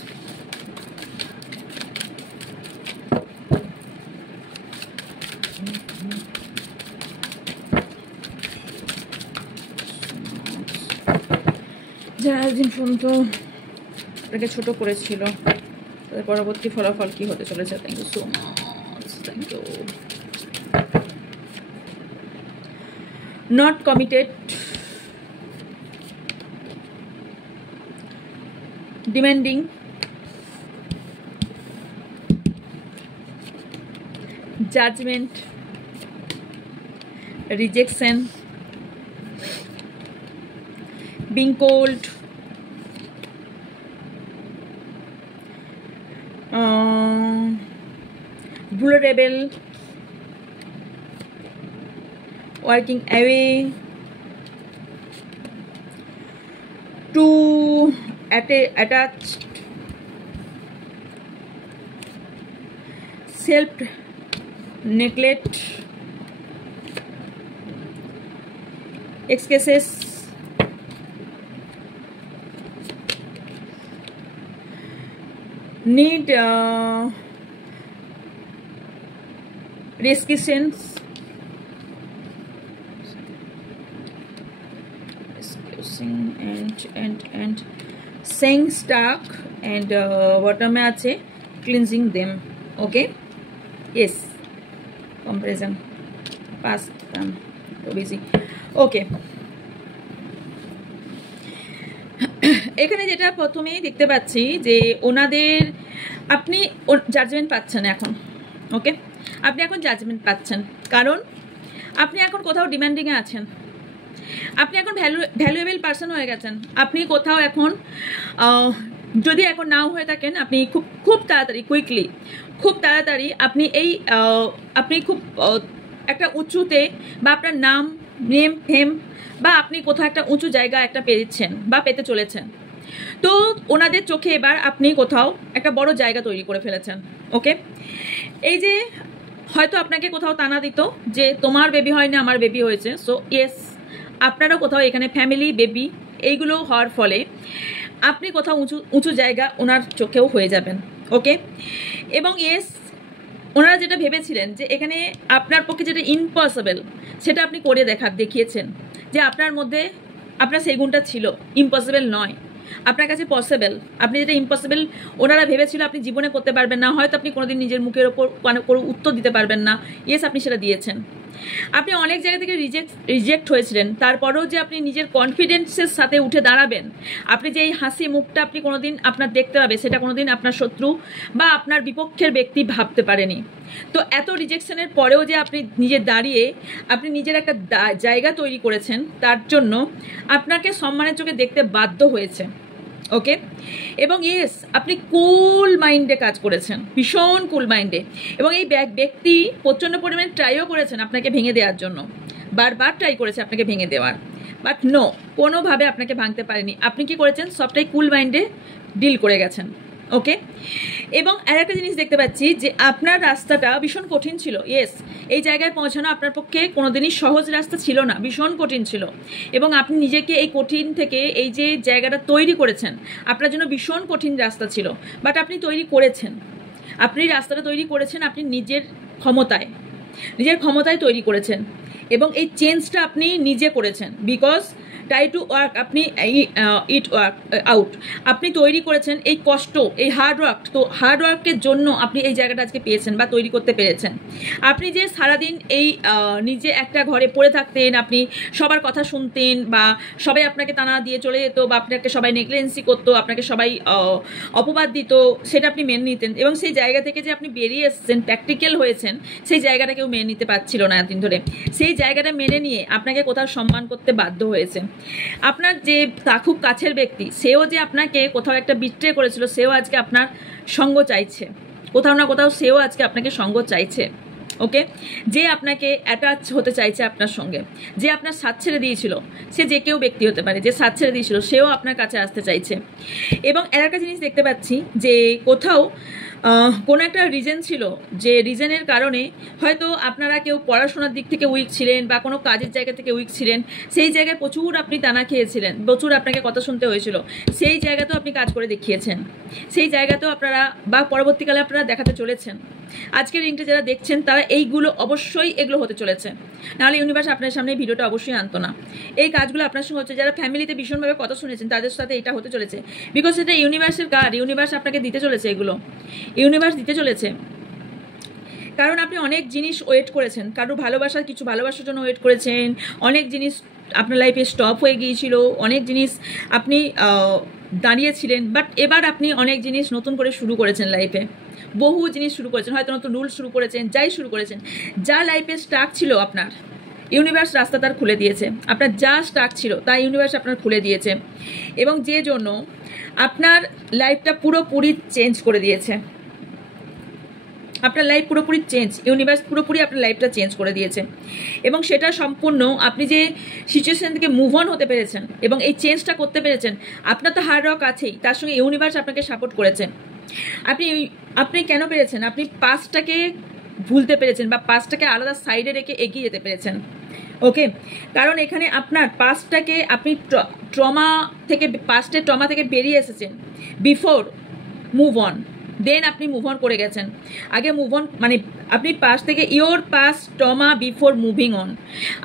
যারা একদিন পর্যন্ত আপনাকে ছোট করেছিল তাদের পরবর্তী ফলাফল কি হতে চলেছে। Thank you so much, thank you. Not committed, demanding, judgment, rejection, being cold, vulnerable, working away, too attached, self neglect, excuses, need restrictions, and saying stuck, and bottom में আছে cleansing them. Okay, yes, comparison, past, so busy. Okay, এখানে যেটা প্রথমেই দেখতে পাচ্ছি যে ওনাদের আপনি জাজমেন্ট পাচ্ছেন এখন। ওকে, আপনি এখন জাজমেন্ট পাচ্ছেন কারণ আপনি এখন কোথাও ডিমান্ডিংয়ে আছেন, আপনি এখন ভ্যালুয়েবল পার্সন হয়ে গেছেন। আপনি কোথাও এখন যদি এখন নাও হয়ে থাকেন, আপনি খুব তাড়াতাড়ি কুইকলি খুব তাড়াতাড়ি আপনি খুব একটা উঁচুতে বা আপনার নেম ফেম বা আপনি কোথাও একটা উঁচু জায়গা একটা পেয়েছেন বা পেতে চলেছেন। তো ওনাদের চোখে এবার আপনি কোথাও একটা বড় জায়গা তৈরি করে ফেলেছেন। ওকে, এই যে হয়তো আপনাকে কোথাও টানা দিত যে তোমার বেবি হয়নি আমার বেবি হয়েছে, সো ইয়েস আপনারা কোথাও এখানে ফ্যামিলি বেবি এইগুলো হওয়ার ফলে আপনি কোথাও উঁচু জায়গা ওনার চোখেও হয়ে যাবেন। ওকে, এবং ইয়েস ওনারা যেটা ভেবেছিলেন যে এখানে আপনার পক্ষে যেটা ইম্পসিবল সেটা আপনি করে দেখিয়েছেন যে আপনার মধ্যে আপনার সেই গুণটা ছিল। ইম্পসিবল নয়, আপনার কাছে পসিবল। আপনি যেটা ইম্পসিবল ওনারা ভেবেছিল আপনি জীবনে করতে পারবেন না, হয়তো আপনি কোনোদিন নিজের মুখের ওপর কোনো উত্তর দিতে পারবেন না, ইয়েস আপনি সেটা দিয়েছেন। আপনি অনেক জায়গা থেকে রিজেক্ট হয়েছিলেন, তারপরেও যে আপনি নিজের কনফিডেন্সের সাথে উঠে দাঁড়াবেন, আপনি যে এই হাসি মুখটা আপনি কোনোদিন আপনার দেখতে পাবে সেটা কোনোদিন আপনার শত্রু বা আপনার বিপক্ষের ব্যক্তি ভাবতে পারেনি। তো এত রিজেকশনের পরেও যে আপনি নিজে দাঁড়িয়ে আপনি নিজের একটা জায়গা তৈরি করেছেন, তার জন্য আপনাকে সম্মানের চোখে দেখতে বাধ্য হয়েছে। ওকে, এবং ইয়েস আপনি কুল মাইন্ডে কাজ করেছেন, ভীষণ কুল মাইন্ডে, এবং এই ব্যক্তি প্রচণ্ড পরিমাণে ট্রাইও করেছেন আপনাকে ভেঙে দেওয়ার জন্য, বারবার ট্রাই করেছে আপনাকে ভেঙে দেওয়ার, বাট নো, কোনোভাবে আপনাকে ভাঙতে পারেনি। আপনি কি করেছেন, সবটাই কুল মাইন্ডে ডিল করে গেছেন। ওকে, এবং আর একটা জিনিস দেখতে পাচ্ছি যে আপনার রাস্তাটা ভীষণ কঠিন ছিল। ইয়েস, এই জায়গায় পৌঁছানো আপনার পক্ষে কোনোদিনই সহজ রাস্তা ছিল না, ভীষণ কঠিন ছিল, এবং আপনি নিজেকে এই কঠিন থেকে এই যে জায়গাটা তৈরি করেছেন আপনার জন্য ভীষণ কঠিন রাস্তা ছিল, বাট আপনি তৈরি করেছেন, আপনি রাস্তাটা তৈরি করেছেন আপনি নিজের ক্ষমতায় তৈরি করেছেন, এবং এই চেঞ্জটা আপনি নিজে করেছেন। বিকজ ট্রাই টু ওয়ার্ক, আপনি ইট ওয়ার্ক আউট, আপনি তৈরি করেছেন এই কষ্ট, এই হার্ডওয়ার্ক। তো হার্ডওয়ার্কের জন্য আপনি এই জায়গাটা আজকে পেয়েছেন বা তৈরি করতে পেরেছেন। আপনি যে সারাদিন এই নিজে একটা ঘরে পড়ে থাকতেন, আপনি সবার কথা শুনতেন বা সবাই আপনাকে টানা দিয়ে চলে যেত বা আপনাকে সবাই নেগলেন্সি করতো, আপনাকে সবাই অপবাদ দিত, সেটা আপনি মেনে নিতেন, এবং সেই জায়গা থেকে যে আপনি বেরিয়ে এসেছেন, প্র্যাকটিক্যাল হয়েছেন, সেই জায়গাটা কেউ মেনে নিতে পারছিল না এতদিন ধরে। সেই জায়গাটা মেনে নিয়ে আপনাকে কোথাও সম্মান করতে বাধ্য হয়েছে। আপনার যে খুব কাছের ব্যক্তি সেও যে আপনাকে কোথাও একটা বিট্রে করেছিল, সেও আজকে আপনার সঙ্গ চাইছে। কোথাও না কোথাও সেও আজকে আপনাকে সঙ্গ চাইছে। ওকে, যে আপনাকে অ্যাটাচ হতে চাইছে আপনার সঙ্গে, যে আপনার সাথ ছেড়ে দিয়েছিল, সে যে কেউ ব্যক্তি হতে পারে, যে সাথ ছেড়ে দিয়েছিল সেও আপনার কাছে আসতে চাইছে। এবং এর একটা জিনিস দেখতে পাচ্ছি যে কোথাও কোনো একটা রিজন ছিল, যে রিজনের কারণে হয়তো আপনারা কেউ পড়াশোনার দিক থেকে উইক ছিলেন বা কোনো কাজের জায়গা থেকে উইক ছিলেন, সেই জায়গায় প্রচুর আপনি টানা খেয়েছিলেন, প্রচুর আপনাকে কথা শুনতে হয়েছিল, সেই জায়গাতেও আপনি কাজ করে দেখিয়েছেন, সেই জায়গাতেও আপনারা বা পরবর্তীকালে আপনারা দেখাতে চলেছেন। আজকের রিংটা যারা দেখছেন তারা এইগুলো অবশ্যই এগুলো হতে চলেছে, নাহলে ইউনিভার্স আপনার সামনে ভিডিওটা অবশ্যই আনতো না। এই কাজগুলো আপনার সঙ্গে হচ্ছে, যারা ফ্যামিলিতে ভীষণভাবে কথা শুনেছেন তাদের সাথে এটা হতে চলেছে, বিকজ এটা ইউনিভার্সের কার্ড, ইউনিভার্স আপনাকে দিতে চলেছে, এগুলো ইউনিভার্স দিতে চলেছে। কারণ আপনি অনেক জিনিস ওয়েট করেছেন, কারোর ভালোবাসার কিছু ভালোবাসার জন্য ওয়েট করেছেন, অনেক জিনিস আপনার লাইফে স্টপ হয়ে গিয়েছিল, অনেক জিনিস আপনি দাঁড়িয়েছিলেন, বাট এবার আপনি অনেক জিনিস নতুন করে শুরু করেছেন লাইফে, বহু জিনিস শুরু করেছেন, হয়তো নতুন রুল শুরু করেছেন, যাই শুরু করেছেন, যা লাইফে স্টাক ছিল আপনার, ইউনিভার্স রাস্তা তার খুলে দিয়েছে। আপনার যা স্টাক ছিল তা ইউনিভার্স আপনার খুলে দিয়েছে, এবং যে জন্য আপনার লাইফটা পুরোপুরি চেঞ্জ করে দিয়েছে। আপনার লাইফ পুরোপুরি চেঞ্জ, ইউনিভার্স পুরোপুরি আপনার লাইফটা চেঞ্জ করে দিয়েছে, এবং সেটা সম্পূর্ণ আপনি যে সিচুয়েশন থেকে মুভ অন হতে পেরেছেন এবং এই চেঞ্জটা করতে পেরেছেন। আপনার তো হার্ড ওয়ার্ক আছেই, তার সঙ্গে ইউনিভার্স আপনাকে সাপোর্ট করেছে। আপনি কেন পেরেছেন? আপনি পাস্টটাকে ভুলতে পেরেছেন বা পাস্টটাকে আলাদা সাইডে রেখে এগিয়ে যেতে পেরেছেন। ওকে, কারণ এখানে আপনার পাস্টটাকে আপনি পাস্টের ট্রমা থেকে বেরিয়ে এসেছেন বিফোর মুভ অন, দেন আপনি মুভ অন করে গেছেন। আগে মুভ অন মানে আপনি পাস্ট থেকে your past trauma before moving on,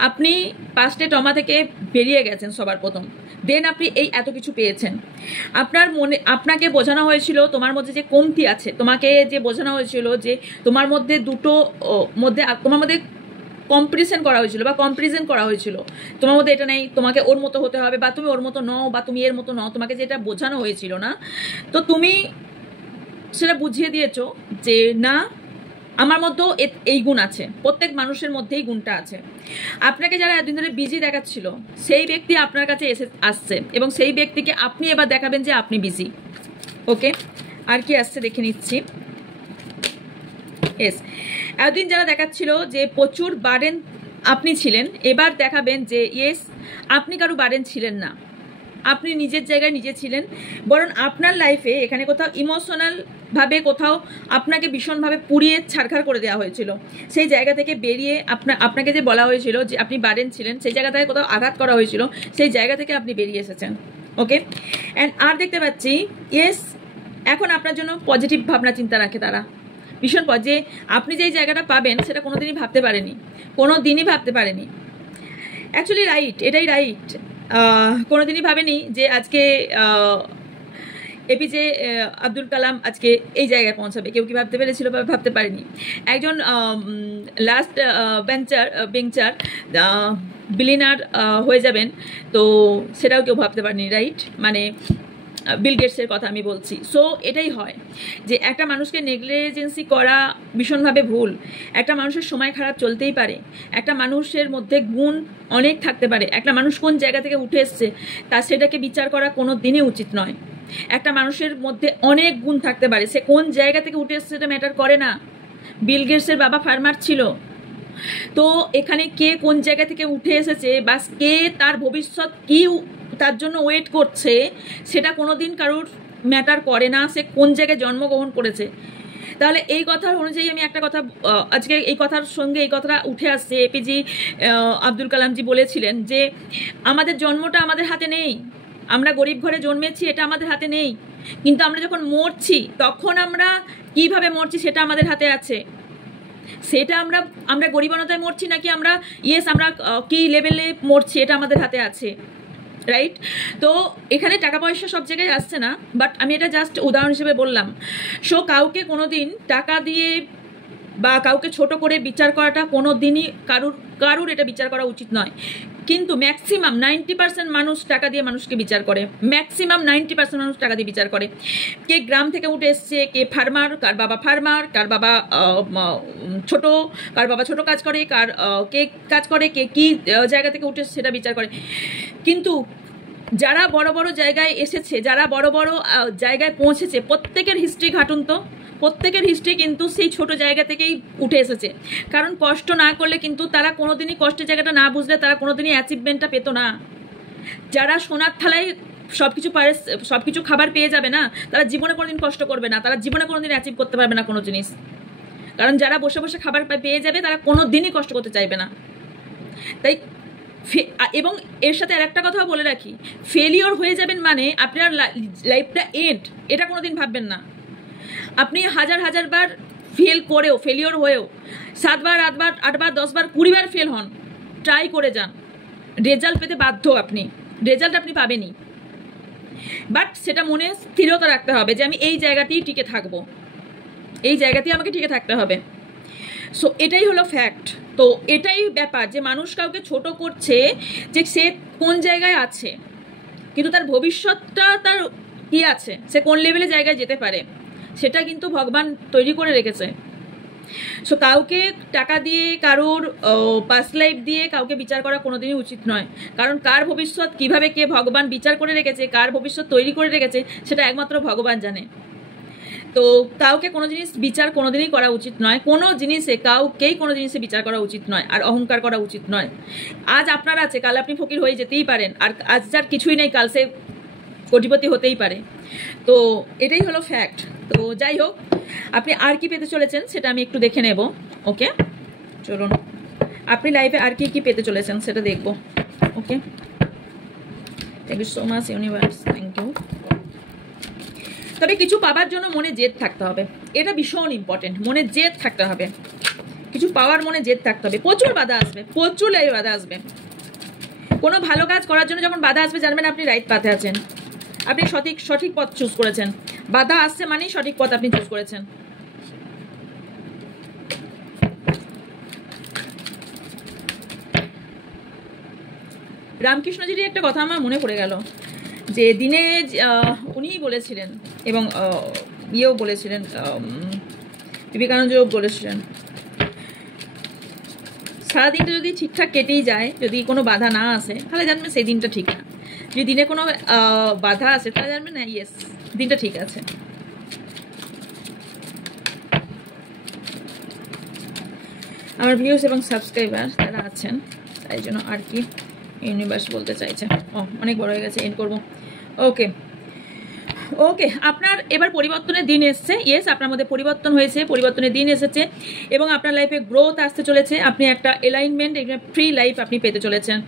আপনি পাস্টের ট্রমা থেকে বেরিয়ে গেছেন সবার প্রথম, দেন আপনি এই এত কিছু পেয়েছেন। আপনাকে বোঝানো হয়েছিল তোমার মধ্যে যে কমতি আছে, তোমাকে যে বোঝানো হয়েছিল যে তোমার মধ্যে তোমার মধ্যে কম্পিটিশন করা হয়েছিল বা কম্পারিজন করা হয়েছিল, তোমার মধ্যে এটা নেই, তোমাকে ওর মতো হতে হবে, বা তুমি ওর মতো নও, বা তুমি এর মতো নও, তোমাকে যেটা বোঝানো হয়েছিল না, তো তুমি সেটা বুঝিয়ে দিয়েছো যে না, আমার মধ্যেও এই গুণ আছে, প্রত্যেক মানুষের মধ্যেই গুণটা আছে। আপনাকে যারা এতদিন ধরে বিজি দেখাচ্ছিল সেই ব্যক্তি আপনার কাছে আসছে, এবং সেই ব্যক্তিকে আপনি এবার দেখাবেন যে আপনি বিজি। ওকে, আর কি আসছে দেখে নিচ্ছি। এস, এতদিন যারা দেখাচ্ছিল যে প্রচুর বার্ডেন আপনি ছিলেন, এবার দেখাবেন যে ইয়েস, আপনি কারো বার্ডেন ছিলেন না, আপনি নিজের জায়গায় নিজে ছিলেন, বরং আপনার লাইফে এখানে কোথাও ইমোশনালভাবে কোথাও আপনাকে ভীষণভাবে পুড়িয়ে ছাড়খাড় করে দেওয়া হয়েছিল, সেই জায়গা থেকে বেরিয়ে আপনাকে যে বলা হয়েছিল যে আপনি বার্ডেন ছিলেন, সেই জায়গা থেকে কোথাও আঘাত করা হয়েছিল, সেই জায়গা থেকে আপনি বেরিয়ে এসেছেন। ওকে, অ্যান্ড আর দেখতে পাচ্ছি ইয়েস, এখন আপনার জন্য পজিটিভ ভাবনা চিন্তা রাখে তারা ভীষণ, যে আপনি যেই জায়গাটা পাবেন সেটা কোনোদিনই ভাবতে পারেনি, কোনোদিনই ভাবতে পারেনি। অ্যাকচুয়ালি রাইট, এটাই রাইট, কোনোদিনই ভাবেনি যে আজকে এপিজে আব্দুল কালাম আজকে এই জায়গায় পৌঁছাবে। কেউ কি ভাবতে পেরেছিল বা ভাবতে পারেনি? একজন লাস্ট বেঞ্চার বিলিয়নার হয়ে যাবেন, তো সেটাও কেউ ভাবতে পারেনি, রাইট? মানে বিল গেটসের কথা আমি বলছি। সো এটাই হয় যে একটা মানুষকে নেগলিজেন্সি করা ভীষণভাবে ভুল। একটা মানুষের সময় খারাপ চলতেই পারে, একটা মানুষের মধ্যে গুণ অনেক থাকতে পারে, একটা মানুষ কোন জায়গা থেকে উঠে এসছে তা সেটাকে বিচার করা কোনো দিনই উচিত নয়। একটা মানুষের মধ্যে অনেক গুণ থাকতে পারে, সে কোন জায়গা থেকে উঠে এসছে সেটা ম্যাটার করে না। বিল গেটসের বাবা ফার্মার ছিল, তো এখানে কে কোন জায়গা থেকে উঠে এসেছে বা কে তার ভবিষ্যৎ কি তার জন্য ওয়েট করছে সেটা কোনোদিন কারোর ম্যাটার করে না, সে কোন জায়গায় জন্মগ্রহণ করেছে। তাহলে এই কথার অনুযায়ী আমি একটা কথা আজকে এই কথার সঙ্গে এই কথাটা উঠে আসছে। এপিজে আব্দুল কালামজি বলেছিলেন যে আমাদের জন্মটা আমাদের হাতে নেই, আমরা গরিব ঘরে জন্মেছি এটা আমাদের হাতে নেই, কিন্তু আমরা যখন মরছি তখন আমরা কিভাবে মরছি সেটা আমাদের হাতে আছে। সেটা আমরা গরিবনতায় মরছি নাকি আমরা আমরা কি লেভেলে মরছি এটা আমাদের হাতে আছে, রাইট? তো এখানে টাকা পয়সা সব জায়গায় আসছে না, বাট আমি এটা জাস্ট উদাহরণ হিসেবে বললাম। সো কাউকে কোনোদিন টাকা দিয়ে বা কাউকে ছোট করে বিচার করাটা কোনো দিনই কারুর এটা বিচার করা উচিত নয়। কিন্তু ম্যাক্সিমাম 90% মানুষ টাকা দিয়ে মানুষকে বিচার করে, ম্যাক্সিমাম 90% মানুষ টাকা দিয়ে বিচার করে। কে গ্রাম থেকে উঠে এসছে, কে ফার্মার, কার বাবা ফার্মার, কার বাবা ছোট কাজ করে, কে কাজ করে, কে কি জায়গা থেকে উঠে এসছে সেটা বিচার করে। কিন্তু যারা বড় বড় জায়গায় এসেছে, যারা বড় বড় জায়গায় পৌঁছেছে, প্রত্যেকের হিস্ট্রি ঘাটুন তো, প্রত্যেকের হিস্ট্রি কিন্তু সেই ছোট জায়গা থেকেই উঠে এসেছে। কারণ কষ্ট না করলে কিন্তু তারা কোনোদিনই কষ্টের জায়গাটা না বুঝলে তারা কোনোদিনই অ্যাচিভমেন্টটা পেত না। যারা সোনার থালায় সব কিছু খাবার পেয়ে যাবে না, তারা জীবনে কোনোদিন কষ্ট করবে না, তারা জীবনে কোনোদিন অ্যাচিভ করতে পারবে না কোনো জিনিস। কারণ যারা বসে বসে খাবার পেয়ে যাবে তারা কোনো দিনই কষ্ট করতে চাইবে না। তাই এবং এর সাথে আর একটা কথাও বলে রাখি, ফেলিওর হয়ে যাবেন মানে আপনার লাইফটা এন্ড, এটা কোনোদিন ভাববেন না। আপনি হাজার বার ফেলিওর হয়েও 7 বার 8 বার 8 বার 10 বার 20 বার ফেল হন, ট্রাই করে যান, রেজাল্ট পেতে বাধ্য। রেজাল্ট আপনি পাবেনই, বাট সেটা মনে স্থিরতা রাখতে হবে যে আমি এই জায়গাতেই টিকে থাকবো, এই জায়গাতেই আমাকে টিকে থাকতে হবে। সো এটাই হলো ফ্যাক্ট। তো এটাই ব্যাপার যে মানুষ কাউকে ছোট করছে যে সে কোন জায়গায় আছে, কিন্তু তার ভবিষ্যৎটা তার কি আছে, সে কোন লেভেলে জায়গায় যেতে পারে, সেটা কিন্তু ভগবান তৈরি করে রেখেছে। সো কাউকে টাকা দিয়ে, কারোর পাস্ট লাইফ দিয়ে কাউকে বিচার করা কোনোদিনই উচিত নয়। কারণ কার ভবিষ্যৎ কিভাবে কে ভগবান বিচার করে রেখেছে, কার ভবিষ্যৎ তৈরি করে রেখেছে, সেটা একমাত্র ভগবান জানে। তো কাউকে কোনো জিনিস বিচার কোনোদিনই করা উচিত নয়, কোনো জিনিসে কাউকেই কোনো জিনিসে বিচার করা উচিত নয়, আর অহংকার করা উচিত নয়। আজ আপনার আছে, কাল আপনি ফকির হয়ে যেতেই পারেন, আর আজ যার কিছুই নেই কাল সে কোটিপতি হতেই পারে। তো এটাই হলো ফ্যাক্ট। তো যাই হোক, আপনি আর কি পেতে চলেছেন সেটা আমি একটু দেখে নেব। ওকে, চলুন আপনি লাইফে আর কি কি পেতে চলেছেন সেটা দেখব। Okay, thank you so much universe, thank you. তবে কিছু পাবার জন্য মনে জেদ থাকতে হবে, এটা ভীষণ ইম্পর্টেন্ট। মনে জেদ থাকতে হবে, কিছু পাওয়ার মনে জেদ থাকতে হবে। প্রচুর বাধা আসবে, প্রচুর বাধা আসবে। কোনো ভালো কাজ করার জন্য যখন বাধা আসবে জানবেন আপনি রাইট পাথে আছেন, আপনি সঠিক পথ চুজ করেছেন। বাধা আসছে মানেই সঠিক পথ আপনি চুজ করেছেন। রামকৃষ্ণজির একটা কথা আমার মনে পড়ে গেল, যে দিনে উনিই বলেছিলেন এবং ইয়েও বলেছিলেন, বিবেকানন্দও বলেছিলেন, সারাদিনটা যদি ঠিকঠাক কেটেই যায়, যদি কোনো বাধা না আসে তাহলে জানবেন সেই দিনটা ঠিক না। যদি দিনে কোনো বাধা আসে তাহলে জানবেন না ইয়েস দিনটা ঠিক আছে। আমার ভিউস এবং সাবস্ক্রাইবার যারা আছেন তাই জন্য আর কি ইউনিভার্স বলতে চাইছে। অনেক বড় হয়ে গেছে, এন্ড করবো। ওকে, আপনার এবার পরিবর্তনের দিন এসছে। ইয়েস, আপনার মধ্যে পরিবর্তন হয়েছে, পরিবর্তনের দিন এসেছে এবং আপনার লাইফে গ্রোথ আসতে চলেছে। আপনি একটা এলাইনমেন্ট, ফ্রি লাইফ আপনি পেতে চলেছেন।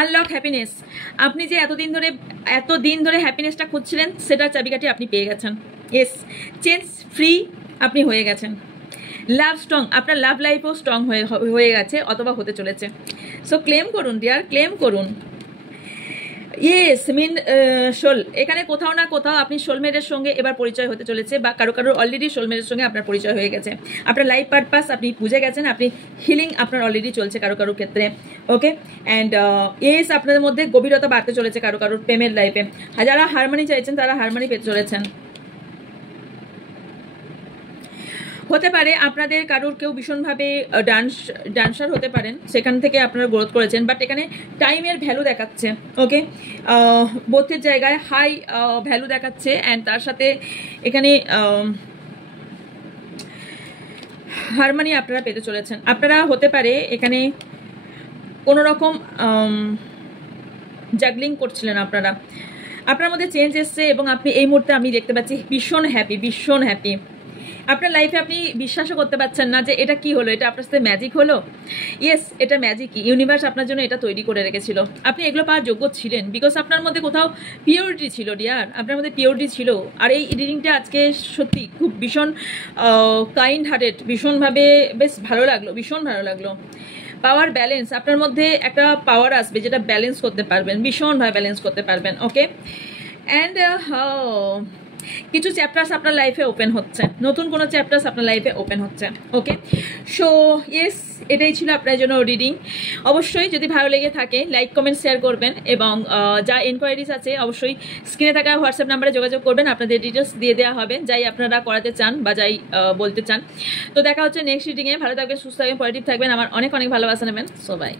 আনলক হ্যাপিনেস, আপনি যে এতদিন ধরে হ্যাপিনেসটা খুঁজছিলেন সেটার চাবিকাঠি আপনি পেয়ে গেছেন। ইয়েস, চেঞ্জ ফ্রি আপনি হয়ে গেছেন। লাভ স্ট্রং, আপনার লাভ লাইফও স্ট্রং হয়ে গেছে অথবা হতে চলেছে। সো ক্লেম করুন ডিয়ার, ক্লেম করুন। ইয়েস মিন সোল, এখানে কোথাও না কোথাও আপনি সোলমেটের সঙ্গে এবার পরিচয় হতে চলেছে, বা কারোর অলরেডি সোলমেটের সঙ্গে আপনার পরিচয় হয়ে গেছে। আপনার লাইফ পারপাস আপনি বুঝে গেছেন, আপনি হিলিং আপনার অলরেডি চলছে কারোর ক্ষেত্রে। ওকে, অ্যান্ড ইয়েস আপনাদের মধ্যে গভীরতা বাড়তে চলেছে কারোর প্রেমের লাইফে। যারা হারমোনি চাইছেন তারা হারমোনি পেতে চলেছেন। হতে পারে আপনাদের কারোর কেউ ভীষণভাবে ডান্সার হতে পারেন, সেখান থেকে আপনারা গ্রোথ করেছেন, বাট এখানে টাইমের ভ্যালু দেখাচ্ছে। ওকে, বোথের জায়গায় হাই ভ্যালু দেখাচ্ছে, অ্যান্ড তার সাথে এখানে হারমোনি আপনারা পেতে চলেছেন। আপনারা হতে পারে এখানে কোনো রকম জাগলিং করছিলেন, আপনার মধ্যে চেঞ্জ এসছে এবং আপনি এই মুহূর্তে আমি দেখতে পাচ্ছি ভীষণ হ্যাপি। আপনার লাইফে আপনি বিশ্বাসও করতে পারছেন না যে এটা কি হলো, এটা আপনার সাথে ম্যাজিক হলো। ইয়েস, এটা ম্যাজিকই, ইউনিভার্স আপনার জন্য এটা তৈরি করে রেখেছিল। আপনি এগুলো পাওয়ার যোগ্য ছিলেন, বিকজ আপনার মধ্যে কোথাও পিওরিটি ছিল ডিয়ার, আপনার মধ্যে পিওরিটি ছিল। আর এই রিডিংটা আজকে সত্যি খুব ভীষণ কাইন্ড হার্টেড, ভীষণভাবে বেশ ভীষণ ভালো লাগলো। পাওয়ার ব্যালেন্স, আপনার মধ্যে একটা পাওয়ার আসবে যেটা ব্যালেন্স করতে পারবেন, ভীষণভাবে ব্যালেন্স করতে পারবেন। ওকে, অ্যান্ড কিছু চ্যাপ্টার্স আপনার লাইফে ওপেন হচ্ছে, নতুন কোনো চ্যাপ্টার্স আপনার লাইফে ওপেন হচ্ছে। ওকে, সো ইয়েস, এটাই ছিল আপনার জন্য রিডিং। অবশ্যই যদি ভালো লেগে থাকে লাইক কমেন্ট শেয়ার করবেন, এবং যা এনকোয়ারিজ আছে অবশ্যই স্ক্রিনে থাকা হোয়াটসঅ্যাপ নাম্বারে যোগাযোগ করবেন, আপনাদের ডিটেলস দিয়ে দেওয়া হবে যাই আপনারা করাতে চান বা যাই বলতে চান। তো দেখা হচ্ছে নেক্সট রিডিংয়ে। ভালো থাকবেন, সুস্থ থাকবেন, পজিটিভ থাকবেন, আমার অনেক ভালোবাসা নেবেন। So by.